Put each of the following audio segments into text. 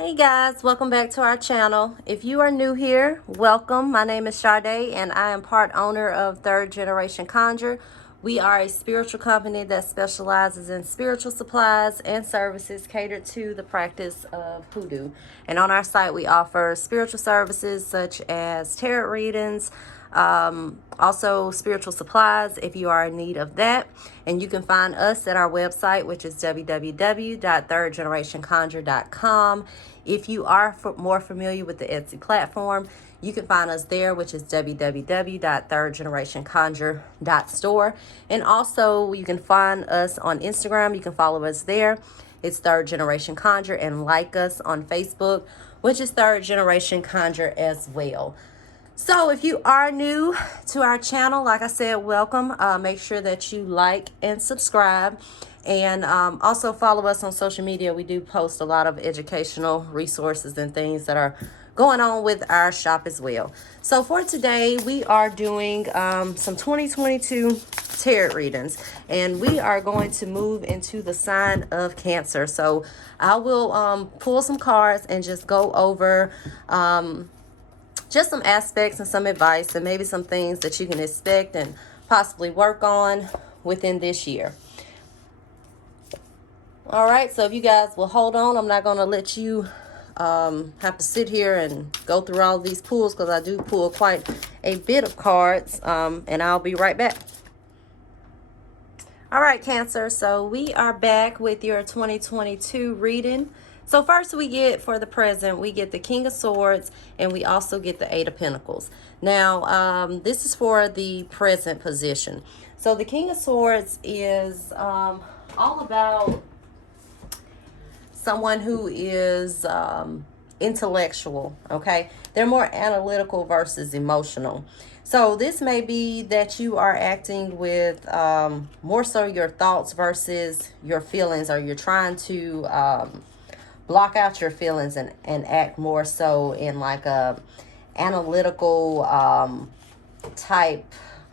Hey guys, welcome back to our channel. If you are new here, welcome. My name is Sade and I am part owner of Third Generation Conjure. We are a spiritual company that specializes in spiritual supplies and services catered to the practice of hoodoo. And on our site we offer spiritual services such as tarot readings, also spiritual supplies if you are in need of that. And you can find us at our website, which is www.thirdgenerationconjure.com. If you are more familiar with the Etsy platform, you can find us there, which is www.thirdgenerationconjure.store. And also you can find us on Instagram. You can follow us there. It's Third Generation Conjure, and like us on Facebook, which is Third Generation Conjure as well. So if you are new to our channel, like I said, welcome. Make sure that you like and subscribe. And also follow us on social media. We do post a lot of educational resources and things that are going on with our shop as well. So for today, we are doing some 2022 tarot readings. And we are going to move into the sign of Cancer. So I will pull some cards and just go over just some aspects and some advice and maybe some things that you can expect and possibly work on within this year. All right, so if you guys will hold on, I'm not going to let you have to sit here and go through all of these pulls because I do pull quite a bit of cards, and I'll be right back. All right, Cancer, so we are back with your 2022 reading. So first we get, for the present, we get the King of Swords, and we also get the Eight of Pentacles. Now, this is for the present position. So the King of Swords is all about someone who is intellectual, okay? They're more analytical versus emotional. So this may be that you are acting with more so your thoughts versus your feelings, or you're trying to block out your feelings and act more so in like a analytical type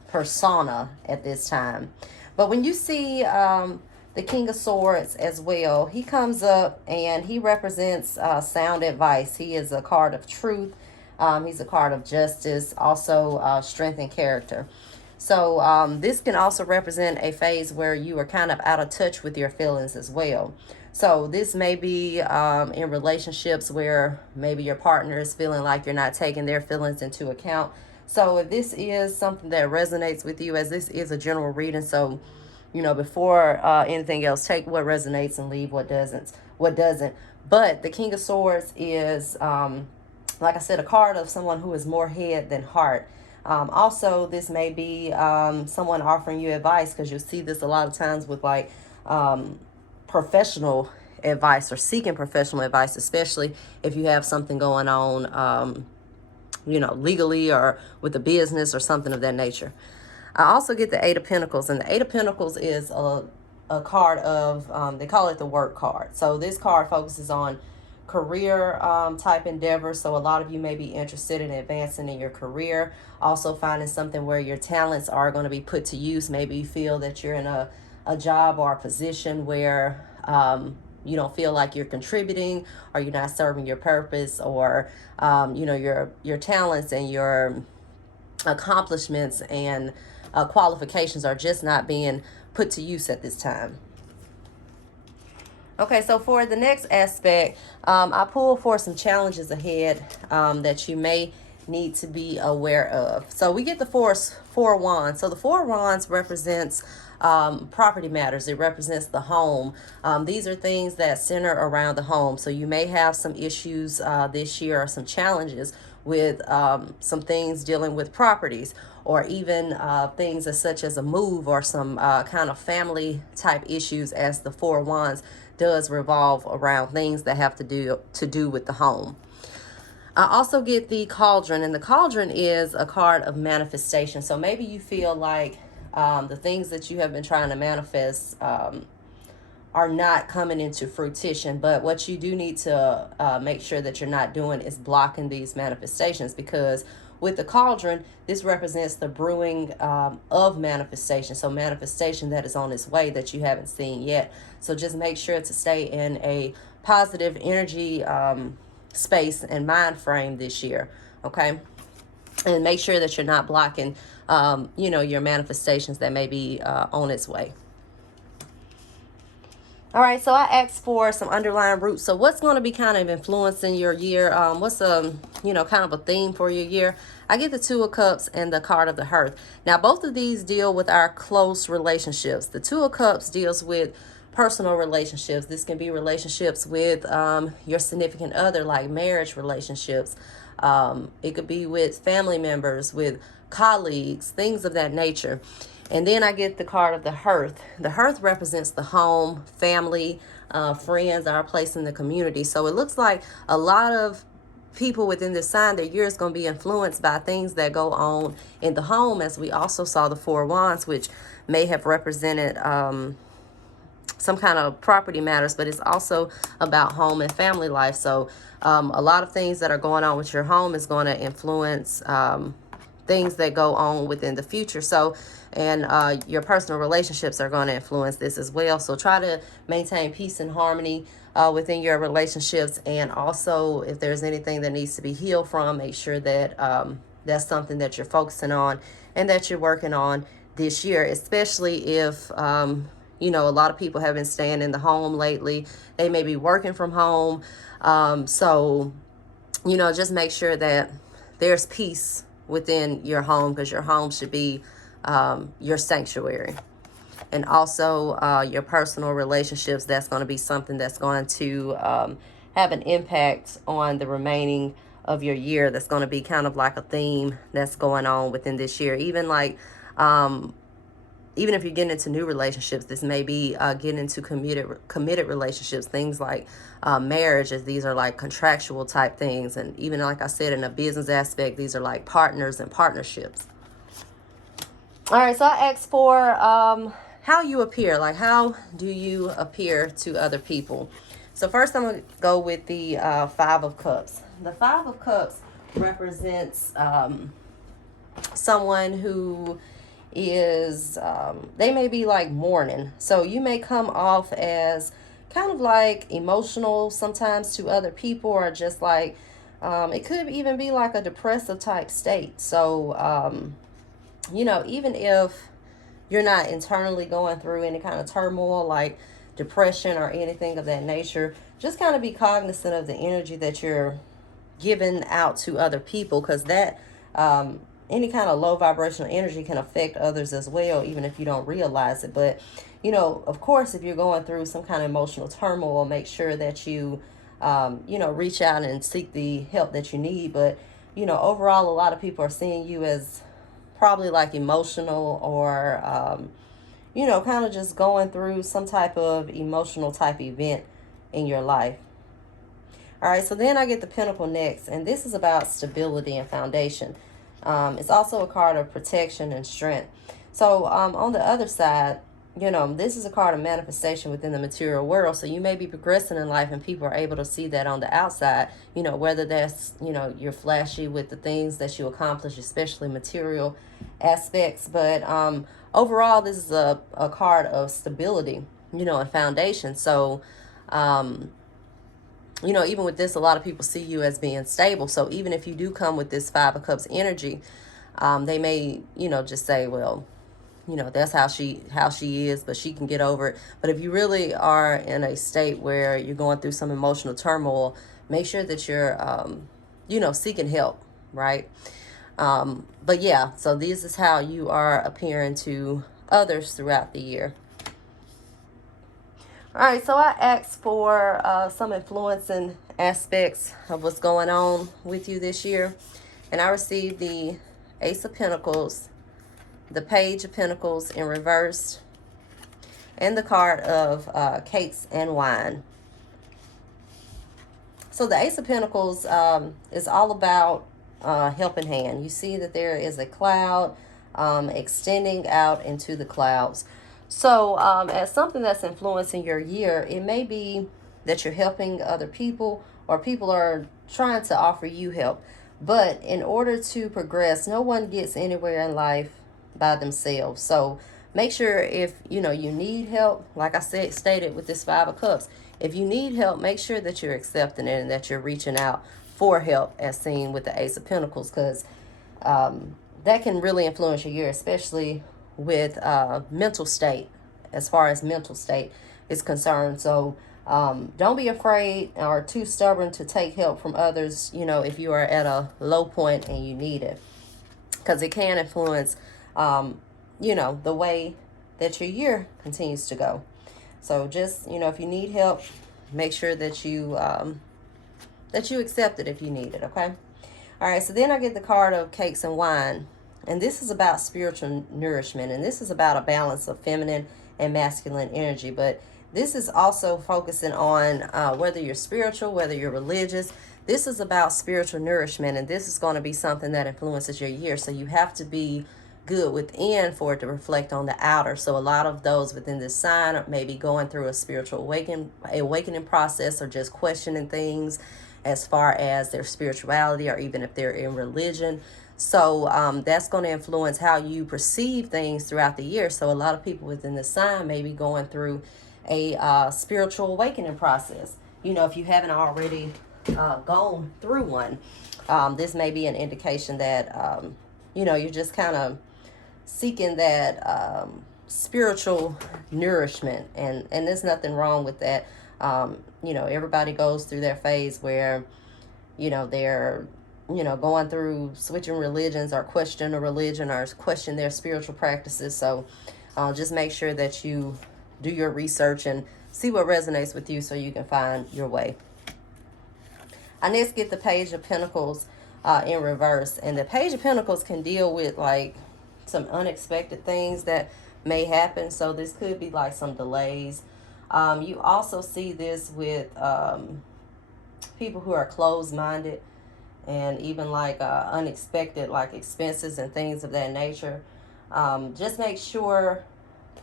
persona at this time. But when you see the King of Swords as well, he comes up and he represents sound advice. He is a card of truth. He's a card of justice, also strength and character. So this can also represent a phase where you are kind of out of touch with your feelings as well. So this may be in relationships where maybe your partner is feeling like you're not taking their feelings into account. So if this is something that resonates with you, as this is a general reading, so you know, before anything else, take what resonates and leave what doesn't. But the King of Swords is, like I said, a card of someone who is more head than heart. Also, this may be someone offering you advice, because you'll see this a lot of times with like professional advice or seeking professional advice, especially if you have something going on, you know, legally or with a business or something of that nature. I also get the Eight of Pentacles, and the Eight of Pentacles is a card of, they call it the work card. So this card focuses on career type endeavors. So a lot of you may be interested in advancing in your career, also finding something where your talents are going to be put to use. Maybe you feel that you're in a job or a position where you don't feel like you're contributing, or you're not serving your purpose, or you know, your talents and your accomplishments and qualifications are just not being put to use at this time. Okay, so for the next aspect, I pull for some challenges ahead that you may need to be aware of. So we get the Four of Wands. So the Four of Wands represents property matters. It represents the home. These are things that center around the home. So you may have some issues this year, or some challenges with some things dealing with properties, or even things as such as a move, or some kind of family type issues, as the Four of Wands does revolve around things that have to do with the home. I also get the Cauldron, and the Cauldron is a card of manifestation. So maybe you feel like the things that you have been trying to manifest are not coming into fruition. But what you do need to make sure that you're not doing is blocking these manifestations, because with the Cauldron, this represents the brewing of manifestation. So manifestation that is on its way that you haven't seen yet. So just make sure to stay in a positive energy space and mind frame this year, okay? And make sure that you're not blocking, your manifestations that may be on its way. All right, so I asked for some underlying roots. So what's going to be kind of influencing your year? What's kind of a theme for your year? I get the Two of Cups and the card of the Hearth. Now, both of these deal with our close relationships. The Two of Cups deals with personal relationships. This can be relationships with your significant other, like marriage relationships. It could be with family members, with colleagues, things of that nature. And then I get the card of the Hearth. The Hearth represents the home, family, friends, our place in the community. So it looks like a lot of people within this sign, their year is going to be influenced by things that go on in the home, as we also saw the Four of Wands, which may have represented some kind of property matters, but it's also about home and family life. So a lot of things that are going on with your home is going to influence things that go on within the future. So, and your personal relationships are going to influence this as well. So try to maintain peace and harmony within your relationships. And also, if there's anything that needs to be healed from, make sure that that's something that you're focusing on and that you're working on this year, especially if, a lot of people have been staying in the home lately. They may be working from home. So, just make sure that there's peace within your home, because your home should be your sanctuary. And also your personal relationships, that's going to be something that's going to have an impact on the remaining of your year. That's going to be kind of like a theme that's going on within this year. Even like even if you're getting into new relationships, this may be getting into committed relationships, things like marriage, as these are like contractual type things. And even like I said, in a business aspect, these are like partners and partnerships. All right, so I asked for how you appear. Like, how do you appear to other people? So first I'm going to go with the Five of Cups. The Five of Cups represents someone who is they may be like mourning. So you may come off as kind of like emotional sometimes to other people, or just like it could even be like a depressive type state. So even if you're not internally going through any kind of turmoil like depression or anything of that nature, just kind of be cognizant of the energy that you're giving out to other people, because that any kind of low vibrational energy can affect others as well, even if you don't realize it. But, of course, if you're going through some kind of emotional turmoil, make sure that you, reach out and seek the help that you need. But, overall, a lot of people are seeing you as probably like emotional, or, kind of just going through some type of emotional type event in your life. All right, so then I get the Pinnacle next, and this is about stability and foundation. It's also a card of protection and strength. So on the other side, this is a card of manifestation within the material world. So you may be progressing in life and people are able to see that on the outside, whether that's, you're flashy with the things that you accomplish, especially material aspects. But overall, this is a card of stability, and foundation. So, even with this, a lot of people see you as being stable. So even if you do come with this Five of Cups energy, they may, just say, well, that's how she is, but she can get over it. But if you really are in a state where you're going through some emotional turmoil, make sure that you're, seeking help, right? But yeah, so this is how you are appearing to others throughout the year. All right, so I asked for some influencing aspects of what's going on with you this year. And I received the Ace of Pentacles, the Page of Pentacles in reverse, and the card of cakes and wine. So the Ace of Pentacles is all about helping hand. You see that there is a cloud extending out into the clouds. So as something that's influencing your year, it may be that you're helping other people, or people are trying to offer you help. But in order to progress, no one gets anywhere in life by themselves. So make sure if, you know, you need help, like I said, stated with this Five of Cups, if you need help, make sure that you're accepting it and that you're reaching out for help, as seen with the Ace of Pentacles, because that can really influence your year, especially with mental state, as far as mental state is concerned. So don't be afraid or too stubborn to take help from others, you know, if you are at a low point and you need it, because it can influence, you know, the way that your year continues to go. So just, you know, if you need help, make sure that you accept it if you need it, okay? All right, so then I get the card of Cakes and Wine. And this is about spiritual nourishment. And this is about a balance of feminine and masculine energy. But this is also focusing on whether you're spiritual, whether you're religious. This is about spiritual nourishment. And this is going to be something that influences your year. So you have to be good within for it to reflect on the outer. So a lot of those within this sign are maybe going through a spiritual awakening process, or just questioning things as far as their spirituality, or even if they're in religion. So that's going to influence how you perceive things throughout the year. So a lot of people within the sign may be going through a spiritual awakening process. You know, if you haven't already gone through one, this may be an indication that, you know, you're just kind of seeking that spiritual nourishment. And there's nothing wrong with that. You know, everybody goes through their phase where, you know, they're, you know, going through switching religions, or question a religion, or question their spiritual practices. So just make sure that you do your research and see what resonates with you so you can find your way. I next get the Page of Pentacles in reverse. And the Page of Pentacles can deal with like some unexpected things that may happen. So this could be like some delays. You also see this with people who are closed-minded, and even like unexpected like expenses and things of that nature. Just make sure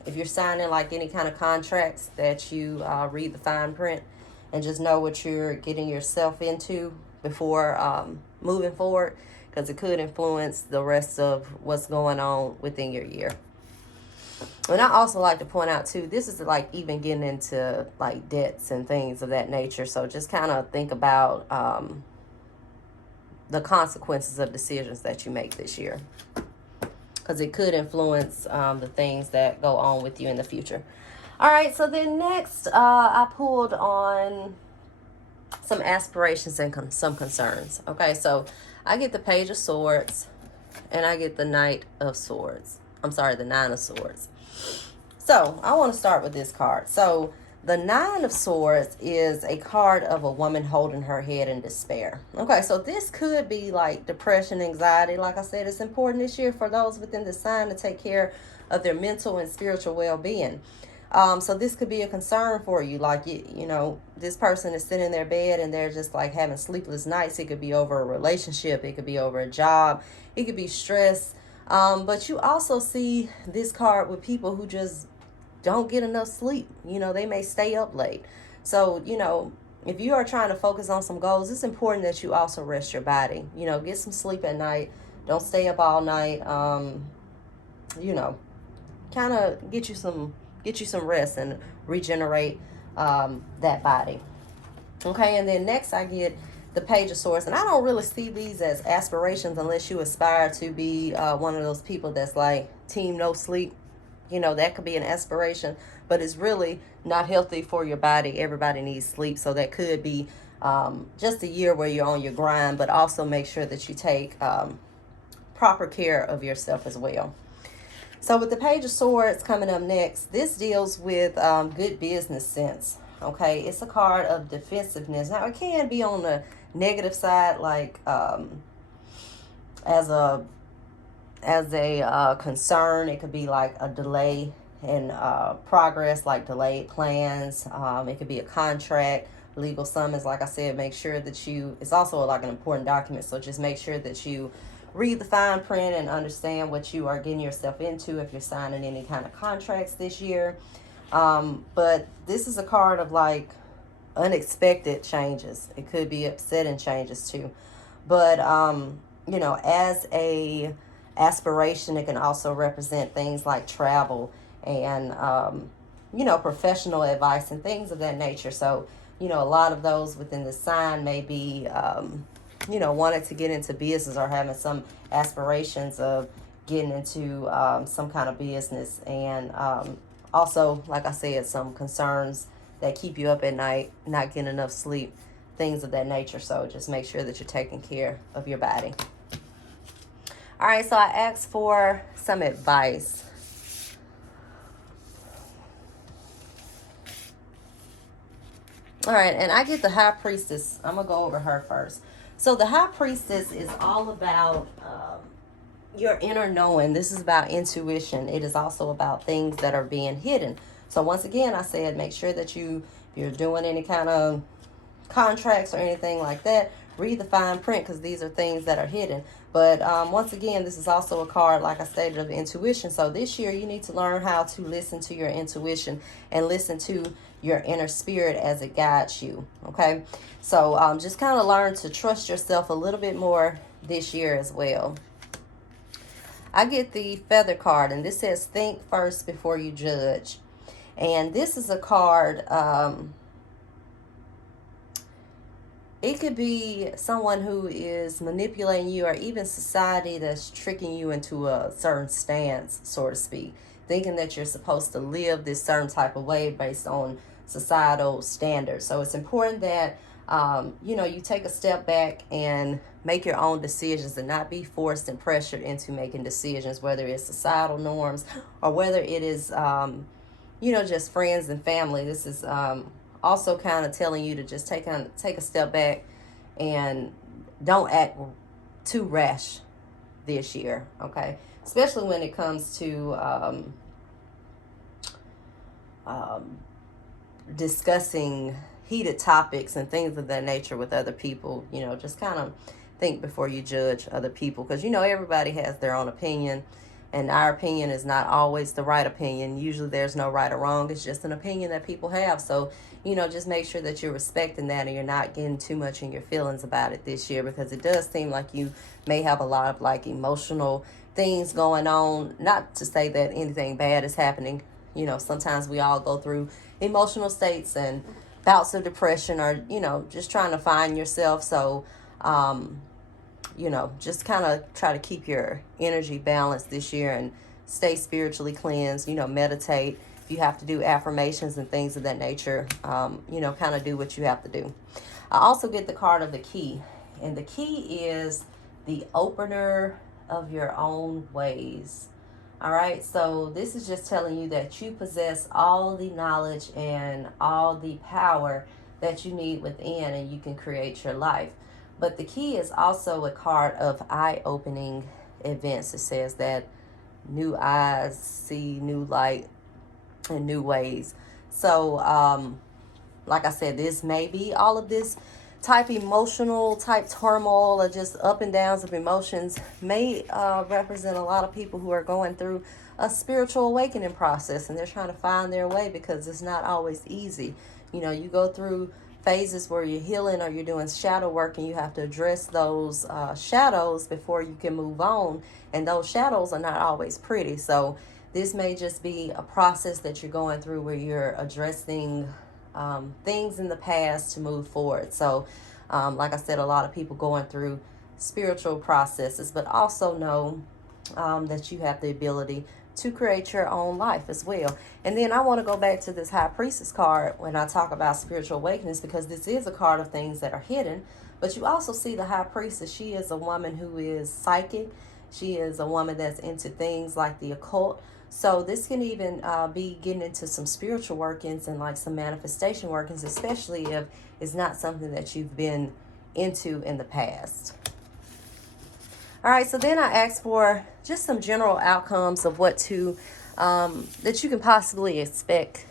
if you're signing like any kind of contracts that you read the fine print and just know what you're getting yourself into before moving forward, because it could influence the rest of what's going on within your year. And I also like to point out too, this is like even getting into like debts and things of that nature. So just kind of think about the consequences of decisions that you make this year, because it could influence the things that go on with you in the future. All right, so then next I pulled on some aspirations and some concerns. Okay, so I get the Page of Swords and I get the Knight of Swords. I'm sorry, the Nine of Swords. So I want to start with this card. So the Nine of Swords is a card of a woman holding her head in despair. Okay, so this could be like depression, anxiety. Like I said, it's important this year for those within the sign to take care of their mental and spiritual well-being. So this could be a concern for you. Like, you know, this person is sitting in their bed and they're just like having sleepless nights. It could be over a relationship. It could be over a job. It could be stress. But you also see this card with people who just don't get enough sleep. You know, they may stay up late. So, you know, if you are trying to focus on some goals, it's important that you also rest your body. You know, get some sleep at night. Don't stay up all night. You know, kind of get you some rest and regenerate that body. Okay, and then next I get the Page of Swords. And I don't really see these as aspirations unless you aspire to be one of those people that's like team no sleep. You know, that could be an aspiration, but it's really not healthy for your body. Everybody needs sleep. So that could be just a year where you're on your grind, but also make sure that you take proper care of yourself as well. So with the Page of Swords coming up next, this deals with good business sense. Okay, it's a card of defensiveness. Now, it can be on the negative side, like as a concern. It could be like a delay in progress, like delayed plans. It could be a contract, legal summons. Like I said, make sure that it's also like an important document. So just make sure that you read the fine print and understand what you are getting yourself into if you're signing any kind of contracts this year. But this is a card of like unexpected changes. It could be upsetting changes too. But, you know, as a aspiration. It can also represent things like travel and, professional advice and things of that nature. So, a lot of those within the sign may be, wanted to get into business or having some aspirations of getting into some kind of business. And also, like I said, some concerns that keep you up at night, not getting enough sleep, things of that nature. So just make sure that you're taking care of your body. All right, so I asked for some advice. All right, and I get the High Priestess. I'm going to go over her first. So the High Priestess is all about your inner knowing. This is about intuition. It is also about things that are being hidden. So once again, I said make sure that if you're doing any kind of contracts or anything like that, read the fine print, because these are things that are hidden. But once again, this is also a card, like I stated, of intuition. So this year you need to learn how to listen to your intuition and listen to your inner spirit as it guides you. Okay, so just kind of learn to trust yourself a little bit more this year as well. I get the Feather card, and this says think first before you judge. And this is a card, it could be someone who is manipulating you, or even society that's tricking you into a certain stance, so to speak, thinking that you're supposed to live this certain type of way based on societal standards. So it's important that you take a step back and make your own decisions and not be forced and pressured into making decisions, whether it's societal norms or whether it is just friends and family. This is also kind of telling you to just take a step back and don't act too rash this year, okay? Especially when it comes to discussing heated topics and things of that nature with other people. Just kind of think before you judge other people, because everybody has their own opinion, and our opinion is not always the right opinion. Usually there's no right or wrong. It's just an opinion that people have. So just make sure that you're respecting that and you're not getting too much in your feelings about it this year, because it does seem like you may have a lot of emotional things going on. Not to say that anything bad is happening. Sometimes we all go through emotional states and bouts of depression, or just trying to find yourself. So just kind of try to keep your energy balanced this year and stay spiritually cleansed. Meditate. If you have to do affirmations and things of that nature, kind of do what you have to do. I also get the card of the Key, and the Key is the opener of your own ways. All right, so this is just telling you that you possess all the knowledge and all the power that you need within, and you can create your life. But the Key is also a card of eye-opening events. It says that new eyes see new light and new ways. So, like I said, this may be all of this type emotional type turmoil, or just up and downs of emotions may represent a lot of people who are going through a spiritual awakening process, and they're trying to find their way, because it's not always easy. You go through phases where you're healing or you're doing shadow work, and you have to address those shadows before you can move on, and those shadows are not always pretty. So this may just be a process that you're going through where you're addressing things in the past to move forward. So like I said, a lot of people going through spiritual processes, but also know that you have the ability to create your own life as well. And then I want to go back to this High Priestess card when I talk about spiritual awakenings, because this is a card of things that are hidden. But you also see the High Priestess. She is a woman who is psychic. She is a woman that's into things like the occult. So this can even be getting into some spiritual workings and some manifestation workings, especially if it's not something that you've been into in the past. All right, so then I asked for just some general outcomes of what that you can possibly expect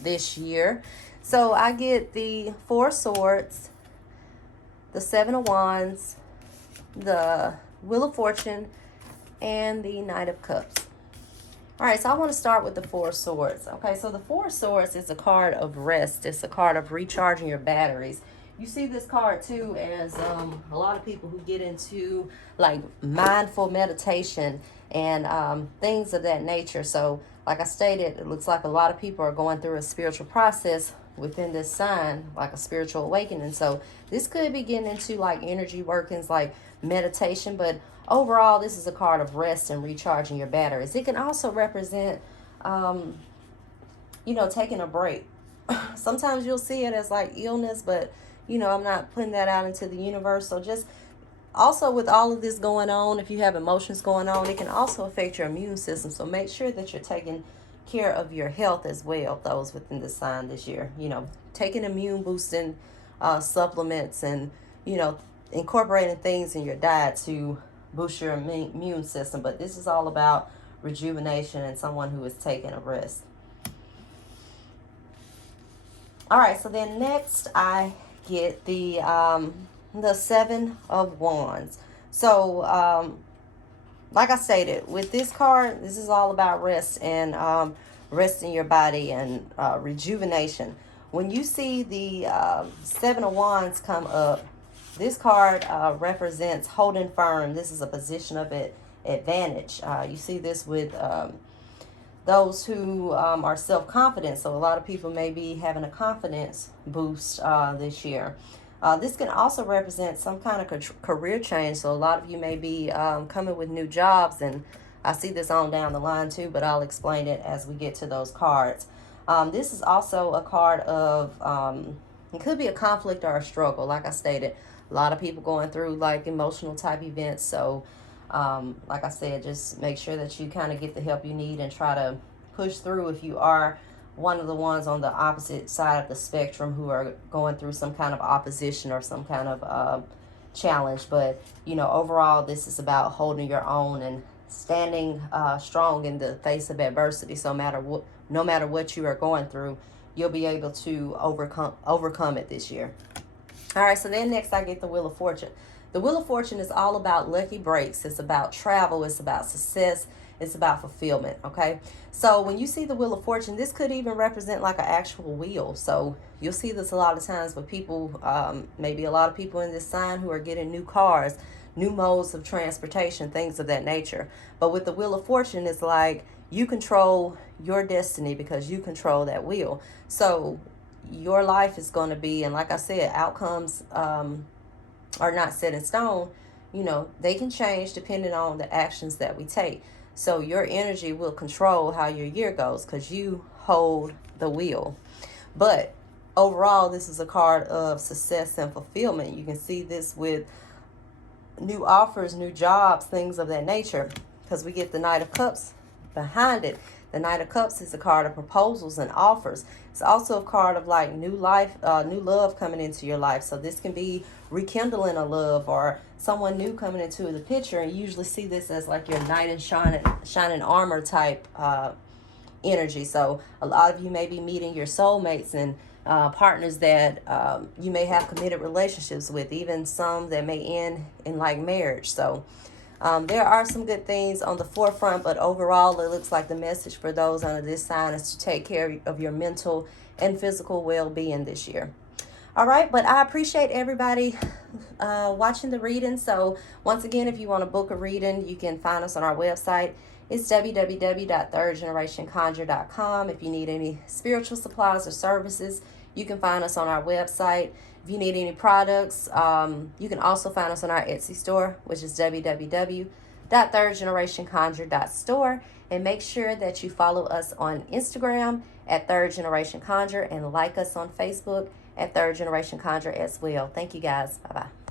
this year. So I get the Four of Swords, the Seven of Wands, the Wheel of Fortune, and the Knight of Cups. All right, so I want to start with the Four of Swords. Okay, so the Four of Swords is a card of rest. It's a card of recharging your batteries. You see this card too as a lot of people who get into like mindful meditation and things of that nature. So like I stated, it looks like a lot of people are going through a spiritual process within this sign, like a spiritual awakening. So this could be getting into like energy workings, like meditation, but overall this is a card of rest and recharging your batteries. It can also represent taking a break. Sometimes you'll see it as like illness, but I'm not putting that out into the universe. So just also with all of this going on, if you have emotions going on, it can also affect your immune system. So make sure that you're taking care of your health as well, those within the sign this year. Taking immune boosting supplements and, incorporating things in your diet to boost your immune system. But this is all about rejuvenation and someone who is taking a rest. All right, so then next I get the Seven of Wands. So like I stated, with this card, this is all about rest and resting your body and rejuvenation. When you see the Seven of Wands come up, this card represents holding firm. This is a position of advantage. You see this with those who are self-confident. So a lot of people may be having a confidence boost this year. This can also represent some kind of career change. So a lot of you may be coming with new jobs, and I see this on down the line too, but I'll explain it as we get to those cards. This is also a card of, it could be a conflict or a struggle. Like I stated, a lot of people going through like emotional type events. So like I said, just make sure that you kind of get the help you need and try to push through if you are one of the ones on the opposite side of the spectrum who are going through some kind of opposition or some kind of challenge. But, overall, this is about holding your own and standing strong in the face of adversity. So no matter what you are going through, you'll be able to overcome it this year. All right, so then next I get the Wheel of Fortune. The Wheel of Fortune is all about lucky breaks. It's about travel. It's about success. It's about fulfillment, okay? So when you see the Wheel of Fortune, this could even represent like an actual wheel. So you'll see this a lot of times with people, maybe a lot of people in this sign who are getting new cars, new modes of transportation, things of that nature. But with the Wheel of Fortune, it's like you control your destiny because you control that wheel. So your life is going to be, and like I said, outcomes are not set in stone. They can change depending on the actions that we take. So your energy will control how your year goes because you hold the wheel. But overall, this is a card of success and fulfillment. You can see this with new offers, new jobs, things of that nature, because we get the Knight of Cups behind it. The Knight of Cups is a card of proposals and offers. It's also a card of like new life, new love coming into your life. So this can be rekindling a love or someone new coming into the picture. And you usually see this as like your knight in shining armor type energy. So a lot of you may be meeting your soulmates and partners that you may have committed relationships with, even some that may end in like marriage. So there are some good things on the forefront, but overall, it looks like the message for those under this sign is to take care of your mental and physical well-being this year. All right, but I appreciate everybody watching the reading. So once again, if you want to book a reading, you can find us on our website. It's www.thirdgenerationconjure.com. If you need any spiritual supplies or services, you can find us on our website. If you need any products, you can also find us on our Etsy store, which is www.thirdgenerationconjure.store. And make sure that you follow us on Instagram at Third Generation Conjure and like us on Facebook at Third Generation Conjure as well. Thank you guys. Bye-bye.